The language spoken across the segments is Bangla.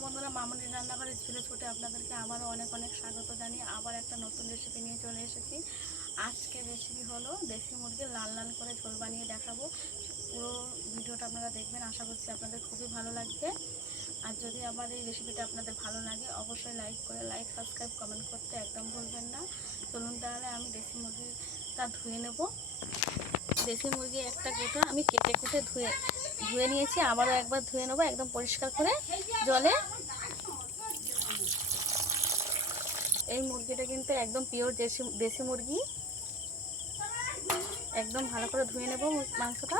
বন্ধুরা, মামনি রান্নাঘরের ঝুলে ছুটে আপনাদেরকে আবারও অনেক অনেক স্বাগত জানিয়ে আবার একটা নতুন রেসিপি নিয়ে চলে এসেছি। আজকের রেসিপি হলো দেশি মুরগির লাল লাল করে ঝোল বানিয়ে দেখাবো। পুরো ভিডিওটা আপনারা দেখবেন, আশা করছি আপনাদের খুবই ভালো লাগবে। আর যদি আমার এই রেসিপিটা আপনাদের ভালো লাগে, অবশ্যই লাইক করে লাইক সাবস্ক্রাইব কমেন্ট করতে একদম ভুলবেন না। চলুন তাহলে আমি দেশি মুরগিটা ধুয়ে নেব। দেশি মুরগি একটা গোটা আমি কেটে কুটে ধুয়ে ধুয়ে নিয়েছি, আবারও একবার ধুয়ে নেব, একদম পরিষ্কার করে জলে। এই মুরগিটা কিন্তু একদম পিওর দেশি দেশি মুরগি। একদম ভালো করে ধুয়ে নেব মাংসটা।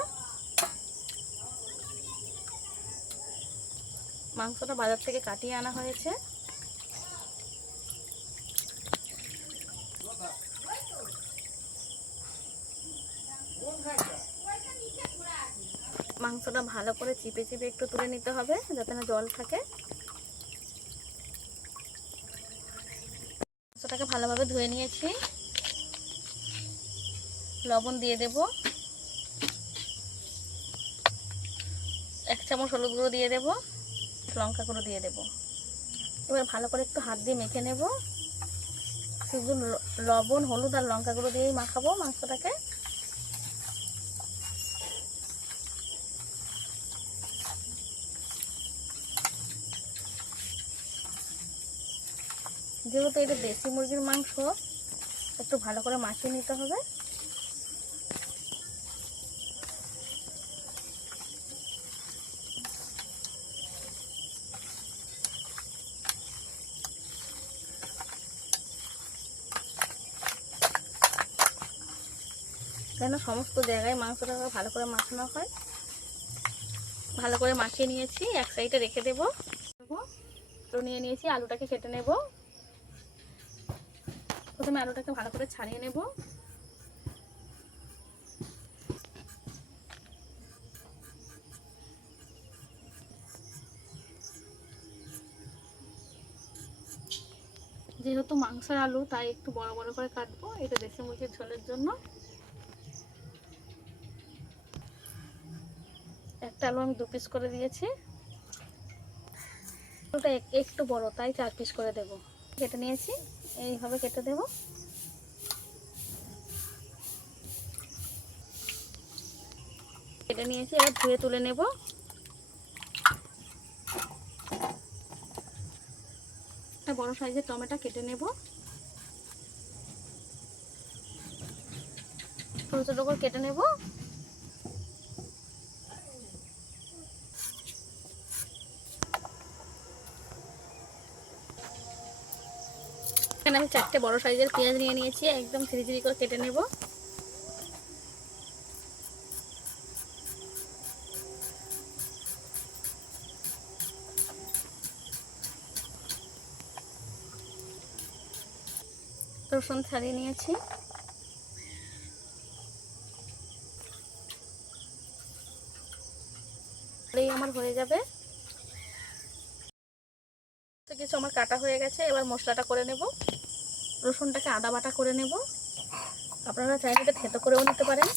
মাংসটা বাজার থেকে কাটিয়ে আনা হয়েছে। মাংসটা ভালো করে চিপে চিপে একটু তুলে নিতে হবে, যাতে না জল থাকে। মাংসটাকে ভালোভাবে ধুয়ে নিয়েছি। লবণ দিয়ে দেব। এক চামচ হলুদ গুঁড়ো দিয়ে দেব। লঙ্কা গুঁড়ো দিয়ে দেব। এবার ভালো করে একটু হাত দিয়ে মেখে নেব। শুধু লবণ, হলুদ আর লঙ্কা গুঁড়ো দিয়েই মাখাবো মাংসটাকে। যেহেতু এটা দেশি মুরগির মাংস, একটু ভালো করে মাখিয়ে নিতে হবে। কেন সমস্ত জায়গায় মাংসটা ভালো করে মাখানো হয়। ভালো করে মাখিয়ে নিয়েছি, এক সাইডে রেখে দেবো। তো নিয়ে নিয়েছি, আলুটাকে কেটে নেব। প্রথমে আলুটাকে ভালো করে ছাড়িয়ে নেব। যেহেতু মাংসের আলু, তাই একটু বড় বড় করে কাটবো, এটা দেশি মুরগির ঝোলের জন্য। একটা আলু আমি দু পিস করে দিয়েছি। আলুটা একটু বড়, তাই চার পিস করে দেবো। কেটে নিয়েছি। এইভাবে কেটে দেব। কেটে নিয়েছি, এবার ধুয়ে তুলে নেব। একটা বড় সাইজের টমেটো কেটে নেব। ছোট ছোট করে কেটে নেব। এখানে আমি চারটে বড় সাইজের পেঁয়াজ নিয়ে নিয়েছি, একদম ঝিরি ঝিরি করে কেটে নেব। রসুন ছাড়িয়ে নিয়েছি। আমার হয়ে যাবে। কিছু আমার কাটা হয়ে গেছে, এবার মশলাটা করে নেব। রসুনটাকে আদা বাটা করে নেব। আপনারা চাইলে এটা থেতো করেও নিতে পারেন।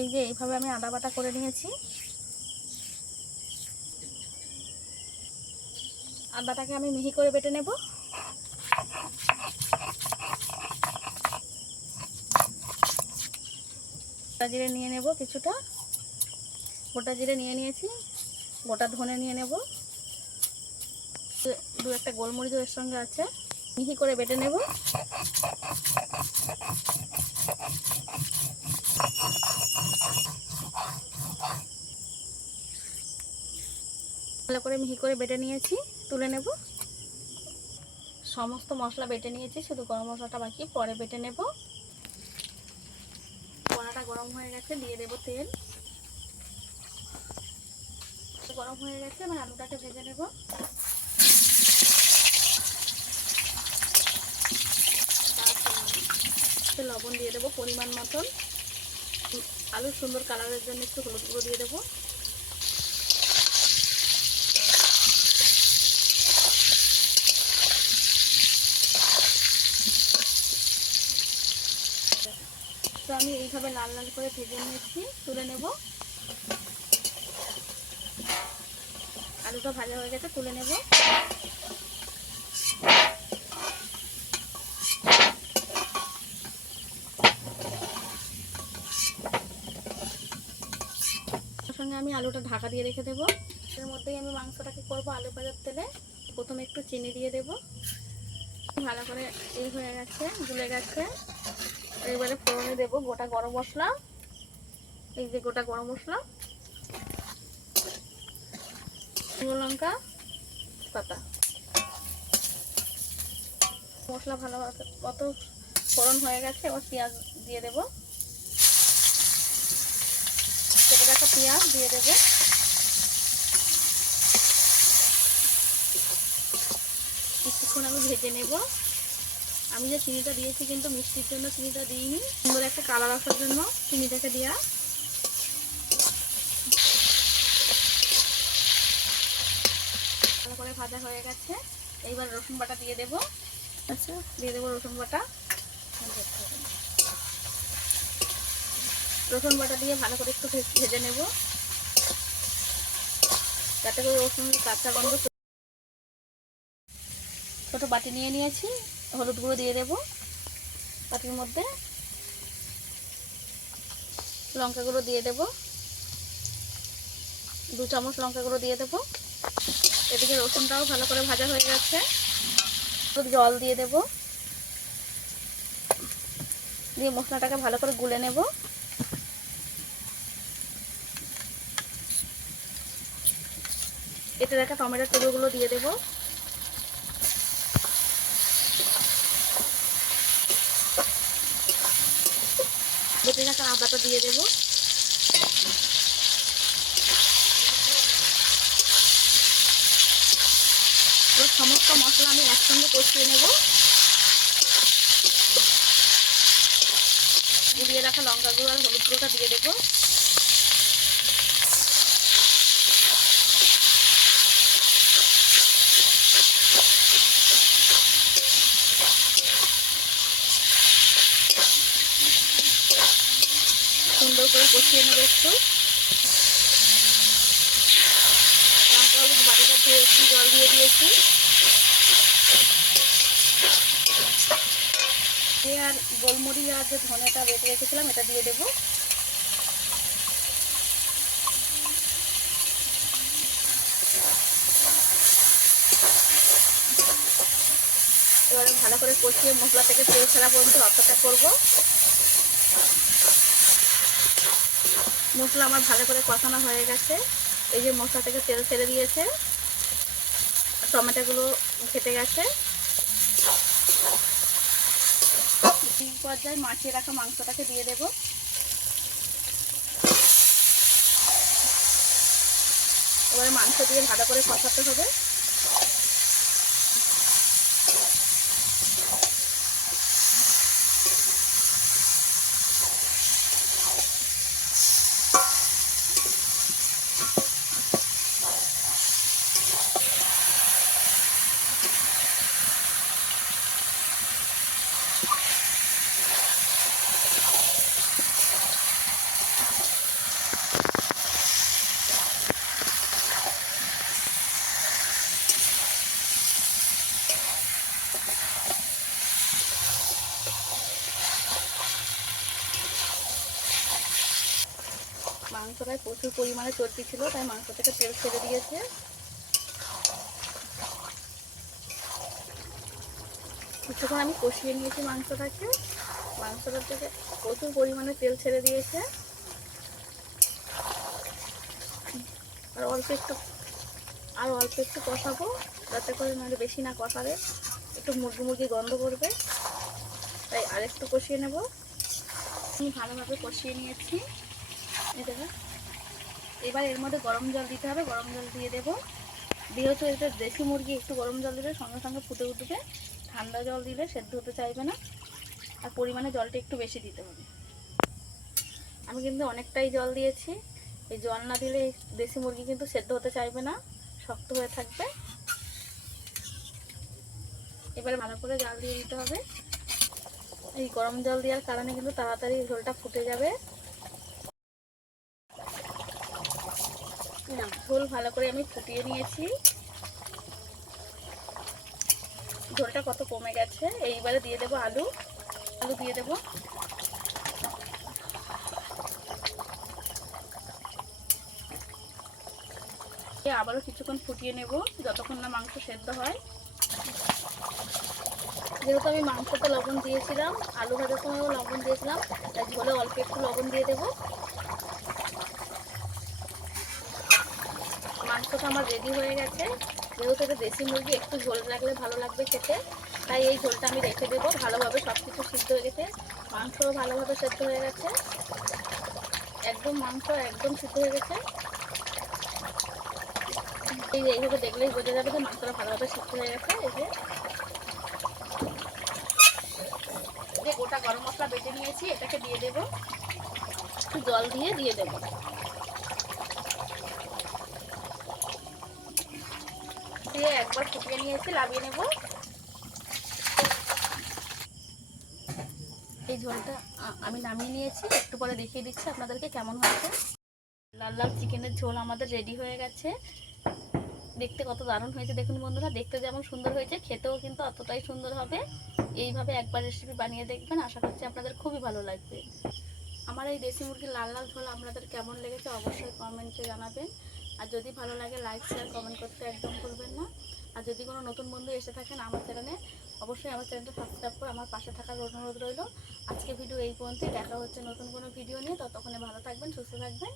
এই যে এইভাবে আমি আদা বাটা করে নিয়েছি। আদাটাকে আমি মিহি করে বেটে নেব। গোটা জিরে নিয়ে নেব কিছুটা। গোটা জিরে নিয়ে নিয়েছি, গোটা ধনে নিয়ে নেব। দু- একটা গোলমরিচ এর সঙ্গে আছে। মিহি করে বেটে নেব। ভালো করে মিহি করে বেটে নিয়েছি, তুলে নেব। সমস্ত মশলা বেটে নিয়েছি, শুধু গরম মশলাটা বাকি, পরে বেটে নেব। কড়াটা গরম হয়ে গেছে, দিয়ে দেব তেল। গরম হয়ে গেছে, এবার আলুটাকে ভেজে নেব। লবণ দিয়ে দেবো পরিমাণ মতন। আলু সুন্দর কালারের জন্য একটু হলুদ গুঁড়ো দিয়ে দেবো। আমি এইভাবে লাল লাল করে ভেজে নিয়েছি, তুলে নেব। আলুটা ভাজা হয়ে গেছে, তুলে নেব। সঙ্গে আমি আলুটা ঢাকা দিয়ে রেখে দেবো। এর মধ্যেই আমি মাংসটাকে করব আলু ভাজার তেলে। প্রথমে একটু চিনি দিয়ে দেবো। ভালো করে এই হয়ে গেছে, গুলে গেছে। এবারে ফোড়নে দেবো গোটা গরম মশলা। এই যে গোটা গরম মশলা। শুকনো লঙ্কা, পাতা। মশলা ভালো মতো ফোড়ন হয়ে গেছে, এবার পেঁয়াজ দিয়ে দেবো। কেটে রাখা পেঁয়াজ দিয়ে দেবো। কিছুক্ষণ আমি ভেজে নেব। আমি যে চিনিটা দিয়েছি কিন্তু মিষ্টির জন্য চিনিটা দিইনি। সুন্দর একটা কালার আসার জন্য চিনিটাকে দেওয়া ভালো করে ভাজা হয়ে গেছে। এইবার রসুন বাটা দিয়ে দেব। আচ্ছা। দিয়ে দেবো রসুন বাটা। রসুন বাটা দিয়ে ভালো করে একটু ভেজে নেব। যাতে করে রসুন কাঁচা গন্ধ ছোটো বাটি নিয়ে নিয়েছি। হলুদ গুঁড়ো দিয়ে দেবো বাটির মধ্যে। লঙ্কা গুঁড়ো দিয়ে দেবো। দু চামচ লঙ্কা গুঁড়ো দিয়ে দেবো। এদিকে রসুনটাও ভালো করে ভাজা হয়ে গেছে। জল দিয়ে দেব। দিয়ে মশলাটাকে ভালো করে গুলে নেব। এতে দেখা টমেটোর টুকরোগুলো দিয়ে দেবো। বেটে রাখা আদাটা দিয়ে দেবো। সমস্ত মশলা আমি একসঙ্গে কষিয়ে নেব। গুলিয়ে রাখা লঙ্কা গুঁড়ো আর হলুদ গুঁড়োটা দিয়ে দেবো সুন্দর করে কষিয়ে নেব একটু। লঙ্কা হলুদ বাটিটা দিয়ে একটু জল দিয়ে দিয়েছি। আর গোলমরিচ আর যে ধনেটা বেটে রেখেছিলাম, এটা দিয়ে দেবো। এবারে ভালো করে কষিয়ে মশলা থেকে তেল ছাড়া পর্যন্ত অপেক্ষা করব। মশলা আমার ভালো করে কষানো হয়ে গেছে। এই যে মশলা থেকে তেল ছেড়ে দিয়েছে, টমেটোগুলো ঘেটে গেছে। পর্যায়ে মাখিয়ে রাখা মাংসটাকে দিয়ে দেব। এবারে মাংস দিয়ে ভালো করে কষাতে হবে। মাংসটায় প্রচুর পরিমাণে চর্বি ছিল, তাই মাংস থেকে তেল ছেড়ে দিয়েছে। কিছুক্ষণ আমি কষিয়ে নিয়েছি মাংসটাকে। মাংসটার থেকে প্রচুর পরিমাণে তেল ছেড়ে দিয়েছে। আর অল্প একটু, আর অল্প একটু কষাবো, যাতে করে নাহলে বেশি না কষাবে একটু মুরগি মুরগি গন্ধ করবে। তাই আরেকটু কষিয়ে নেব। আমি ভালোভাবে কষিয়ে নিয়েছি। দেখো। এবার এর মধ্যে গরম জল দিতে হবে, গরম জল দিয়ে দেবো। যেহেতু এটা দেশি মুরগি, একটু গরম জল দিলে সঙ্গে সঙ্গে ফুটে উঠবে। ঠান্ডা জল দিলে সেদ্ধ হতে চাইবে না। আর পরিমাণে জলটা একটু বেশি দিতে হবে। আমি কিন্তু অনেকটাই জল দিয়েছি। এই জল না দিলে দেশি মুরগি কিন্তু সেদ্ধ হতে চাইবে না, শক্ত হয়ে থাকবে। এবারে ভালো করে জল দিয়ে দিতে হবে। এই গরম জল দেওয়ার কারণে কিন্তু তাড়াতাড়ি ঝোলটা ফুটে যাবে না ঝোল ভালো করে আমি ফুটিয়ে নিয়েছি। ঝোলটা কত কমে গেছে? এইবারে দিয়ে দেবো আলু। আলু দিয়ে দেবো। আবারও কিছুক্ষণ ফুটিয়ে নেব, যতক্ষণ না মাংস সেদ্ধ হয়। যেহেতু আমি মাংসতে লবণ দিয়েছিলাম, আলু ভাজার সময়ও লবণ দিয়েছিলাম, তাই ঝোলে অল্প একটু লবণ দিয়ে দেবো। মাংসটা আমার রেডি হয়ে গেছে। যেহেতু এটা দেশি মুরগি, একটু ঝোল রাখলে ভালো লাগবে খেতে। তাই এই ঝোলটা আমি রেখে দেবো। ভালোভাবে সব কিছু সিদ্ধ হয়ে গেছে। মাংসও ভালোভাবে সেদ্ধ হয়ে গেছে। একদম মাংস একদম সিদ্ধ হয়ে গেছে। এই যে, এইভাবে দেখলেই বোঝা যাবে যে মাংসটা ভালোভাবে সিদ্ধ হয়ে গেছে। এই যে। গোটা গরম মশলা বেটে নিয়েছি, এটাকে দিয়ে দেবো। জল দিয়ে দিয়ে দেবো। দিয়ে একবার ফুটিয়ে নিয়েছি লাভিয়ে নেব। এই ঝোলটা আমি নামিয়ে নিয়েছি। একটু পরে দেখিয়ে দিচ্ছি আপনাদেরকে কেমন হয়েছে। লাল লাল চিকেনের ঝোল আমাদের রেডি হয়ে গেছে। দেখতে কত দারুণ হয়েছে। দেখুন বন্ধুরা, দেখতে যেমন সুন্দর হয়েছে, খেতেও কিন্তু অতটাই সুন্দর হবে। এইভাবে একবার রেসিপি বানিয়ে দেখবেন, আশা করছি আপনাদের খুবই ভালো লাগবে। আমার এই দেশি মুরগির লাল লাল ঝোল আপনাদের কেমন লেগেছে অবশ্যই কমেন্টে জানাবেন। আর যদি ভালো লাগে লাইক শেয়ার কমেন্ট করতে একদম ভুলবেন না। আর যদি কোনো নতুন বন্ধু এসে থাকেন আমার চ্যানেলে, অবশ্যই আমার চ্যানেলটা সাবস্ক্রাইব করে আমার পাশে থাকার অনুরোধ রইল। আজকে ভিডিও এই পর্যন্তই। দেখা হচ্ছে নতুন কোনো ভিডিও নিয়ে। ততক্ষণে ভালো থাকবেন, সুস্থ থাকবেন।